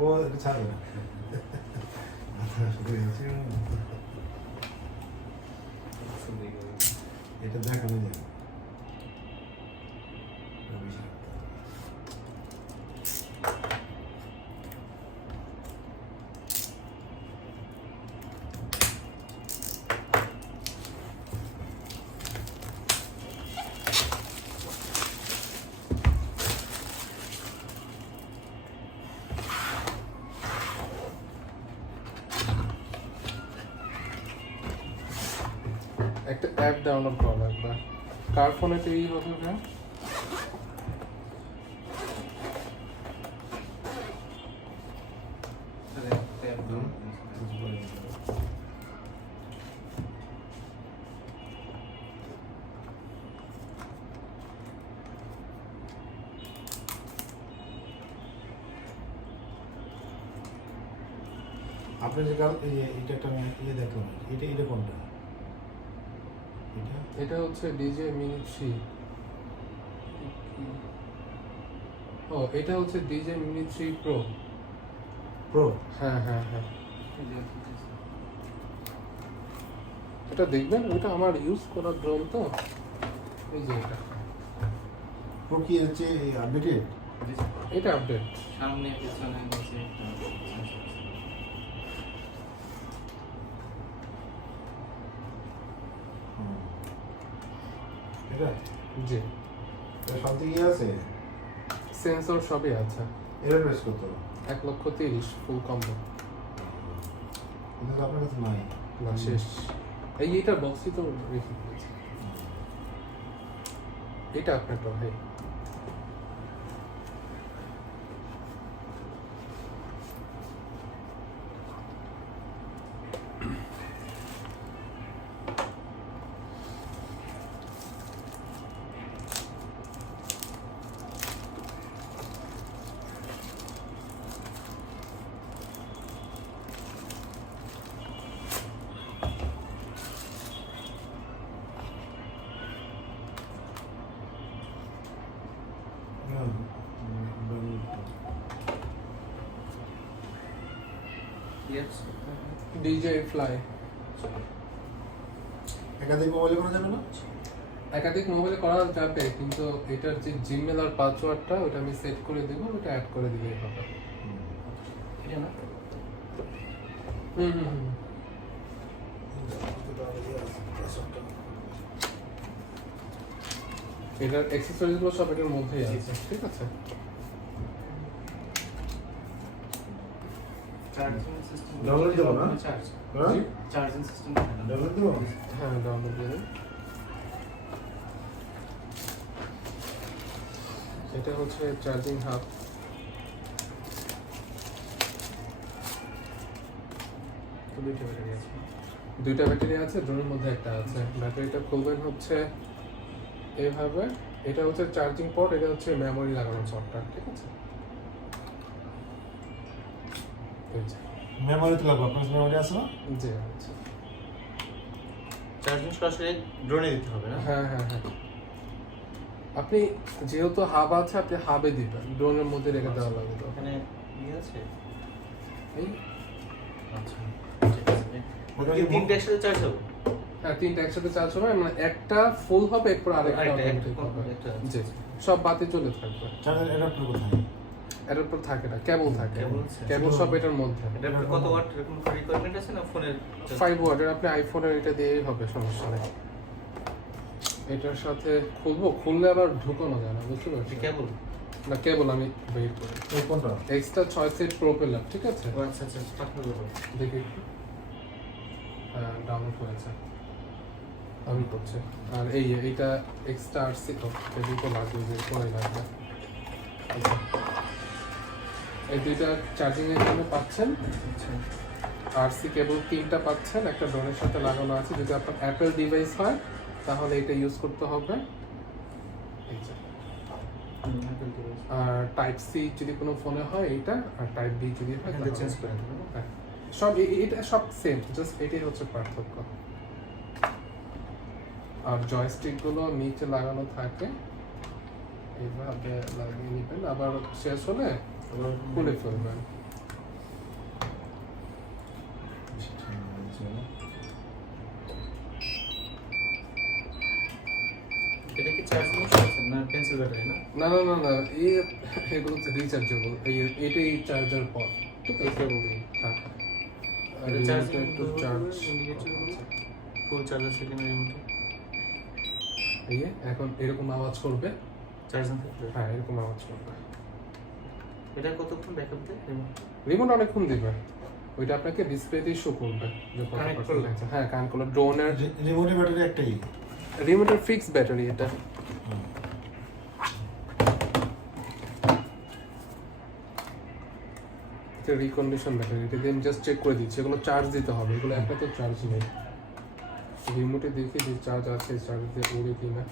ও এটা ছাড়বে না এটা দেখানো যাবে একটা অ্যাপ ডাউনলোড করা লাগবে কার ফোনে তো এই হবে না আপনার যে কাল এটা একটা ইয়ে দেখলাম এটা এটা কোনটা এটা হচ্ছে ডিজে মিনি 3 ও এটা হচ্ছে ডিজে মিনি 3 প্রো প্রো হ্যাঁ হ্যাঁ হ্যাঁ এটা দেখবেন ওটা আমার ইউজ করা ড্রোন তো এই যে এটা প্রো কি হচ্ছে আপডেটেড এটা আপডেট সামনে পেছনে নিচে এটা জি এটা সব দিকে আছে সেন্সর সবই আছে এর প্রেস করতে 1,30,000 ফুল কম্বো কিন্তু তো আপনার কাছে নাই না শেষ এইটার বক্সই তো রেখে দিয়েছি এটা আপনার তো ভাই ডিজে ফ্লাই একাধিক মোবাইলে করা যাবে না একাধিক মোবাইলে করা যাবে কিন্তু এটার যে জিমেল আর পাসওয়ার্ডটা ওটা আমি সেট করে দেবো ওটা অ্যাড করে দিলেই হবে এটা না হুম হুম হুম এটার অ্যাক্সেসরিজগুলো সব এটার মধ্যেই আছে ঠিক আছে চার্জিং সিস্টেম ডাউনলোড দেবো না? চার্জ হ্যাঁ চার্জিং সিস্টেম ডাউনলোড দেবো হ্যাঁ ডাউনলোড দিয়ে দিন। এটা হচ্ছে চার্জিং হাব দুইটা ব্যাটারি আছে দুইটা ব্যাটারি আছে ড্রোনের মধ্যে একটা আছে ব্যাটারিটা খুলবেন হচ্ছে এইভাবে এটা হচ্ছে চার্জিং পোর্ট এটা হচ্ছে মেমোরি লাগানোর সফটওয়্যার ঠিক আছে এই যে মেমোরি তো লাগবে আপনার মেমোরি আছে না জি আচ্ছা চার্জিং সরাসরি ড্রোনে দিতে হবে না হ্যাঁ হ্যাঁ হ্যাঁ আপনি যেহেতু হাব আছে আপনি হাবে দিবেন ড্রোনের মধ্যে রেখে দেওয়া লাগবে তো ওখানে ইয়ে আছে এই আচ্ছা ঠিক আছে ওটা কি তিনটে একসাথে চার্জ হবে হ্যাঁ তিনটা একসাথে চার্জ হবে মানে একটা ফুল হবে এরপর আরেকটা আরেকটা, automatic একটা, হবে। একটা। জি সব বাতি চলে থাকবে চার্জার অ্যাডাপ্টার কোথায় এর উপর থাকে না কেবল থাকে কেবল আছে। কেবল সব এটার মধ্যে এটা কত ওয়াট এরকম রিকোয়ারমেন্ট আছে না ফোনের 5 ওয়াটের আপনি আইফোনের এটা দিয়েই হবে সমস্যা নেই এটার সাথে খুললে আবার ঢুকানো যায় না বুঝতে পারছি কেবল না কেবল আমি বের করি এই কোনটা এক্সট্রা 6 সেট প্রোপেলার ঠিক আছে আচ্ছা আচ্ছা পাঠানো যাবে দেখি একটু হ্যাঁ ডাউনলোড হয়েছে আমি করছি আর এইটা এক্সট্রা আর সি এটা তো লাগবে যে পরে লাগবে আচ্ছা এই দুইটা চার্জিং এর জন্য পাচ্ছেন আচ্ছা আরসি কেবল তিনটা পাচ্ছেন একটা ড্রোনের সাথে লাগানো আছে যদি আপনার অ্যাপেল ডিভাইস হয় তাহলে এটা ইউজ করতে হবে এই যে আর টাইপ সি যদি কোনো ফোনে হয় এইটা আর টাইপ বি যদি হয় এটা চেঞ্জ করে দেবো হ্যাঁ সব এটা সব সেম জাস্ট এটাই হচ্ছে পার্থক্য আর জয়স্টিক গুলো নিচে লাগানো থাকে এইভাবে লাগিয়ে নেবেন আবার শেষ হলে খুলে ফেলবেন পেন্সিল ব্যাটারি না? না না না না এগুলো হচ্ছে রিচার্জেবল। এটাই চার্জার পর, ঠিক আছে? হ্যাঁ, আর এটা চার্জ রিমোটটা একটু চার্জ ফুল চার্জ আছে কিনা রিমোটে? এই যে এখন এরকম আওয়াজ করবে। চার্জ না থাকলে হ্যাঁ, এরকম আওয়াজ করবে। এটা কতক্ষণ ব্যাকআপ দেয় রিমোট? রিমোট অনেকক্ষণ দিবে, ওইটা আপনাকে ডিসপ্লেতেই শো করবে যে কত Connect পার্সেন্ট করলে? আছে। হ্যাঁ, কান করলে ড্রোনের রিমোটের ব্যাটারি একটাই। রিমোটের ফিক্স ব্যাটারি এটা। হুম। এটা রিকন্ডিশন ব্যাটারি, এটা দিয়ে আমি জাস্ট চেক করে দিচ্ছি। এগুলো চার্জ দিতে হবে, এগুলো একটা তো চার্জ নেই। রিমোটে দেখি যে চার্জ আছে, চার্জ দিয়ে উড়ে কিনা।